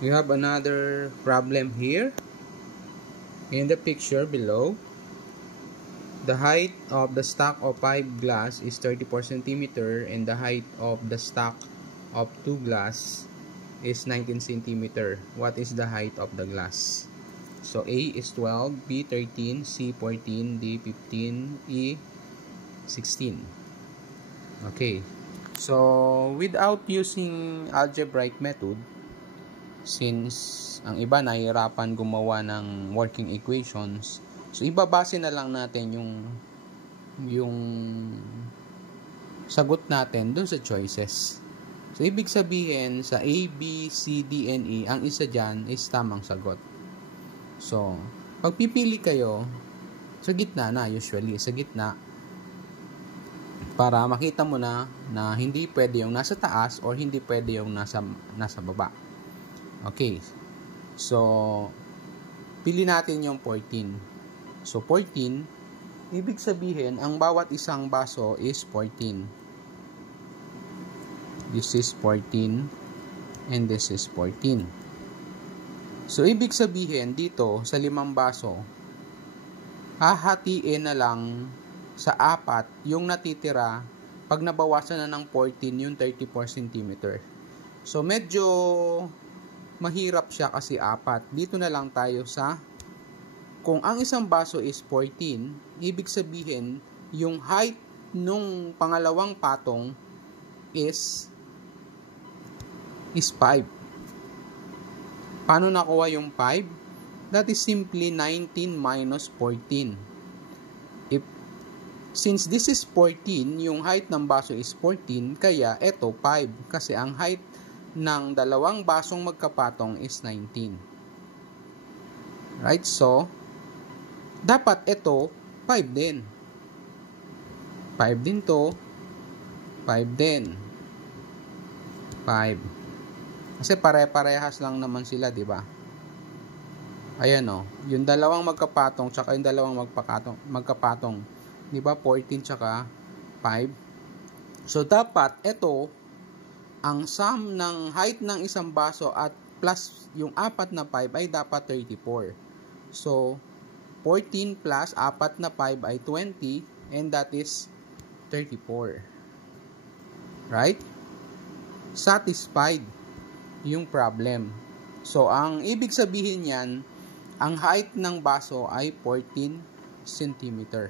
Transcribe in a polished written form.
We have another problem here. In the picture below, the height of the stack of 5 glass is 34 cm and the height of the stack of 2 glass is 19 cm. What is the height of the glass? So A is 12, B 13, C 14, D 15, E 16. Okay. So without using algebraic method, since ang iba nahihirapan gumawa ng working equations, so ibabase na lang natin yung sagot natin dun sa choices. So ibig sabihin sa A, B, C, D, and E, ang isa dyan is tamang sagot. So pagpipili kayo sa gitna na, usually sa gitna, para makita mo na hindi pwede yung nasa taas or hindi pwede yung nasa baba. Okay. So, pili natin yung 14. So, 14, ibig sabihin, ang bawat isang baso is 14. This is 14 and this is 14. So, ibig sabihin, dito, sa 5 baso, hahatiin na lang sa 4 yung natitira pag nabawasan na ng 14 yung 34 cm. So, medyo mahirap siya kasi 4. Dito na lang tayo sa, kung ang isang baso is 14, ibig sabihin, yung height nung pangalawang patong is 5. Paano nakuha yung 5? That is simply 19 minus 14. Since this is 14, yung height ng baso is 14, kaya eto 5. Kasi ang height ng dalawang basong magkapatong is 19. Right? So, dapat ito 5 din. 5 din to. 5 din. 5. Kasi pare-parehas lang naman sila, di ba? Ayan o. Yung dalawang magkapatong tsaka yung dalawang magkapatong. Di ba? 14 tsaka 5. So, dapat ito, ang sum ng height ng isang baso at plus yung 4 na 5 ay dapat 34. So, 14 plus 4 na 5 ay 20 and that is 34. Right? Satisfied yung problem. So, ang ibig sabihin yan, ang height ng baso ay 14 cm.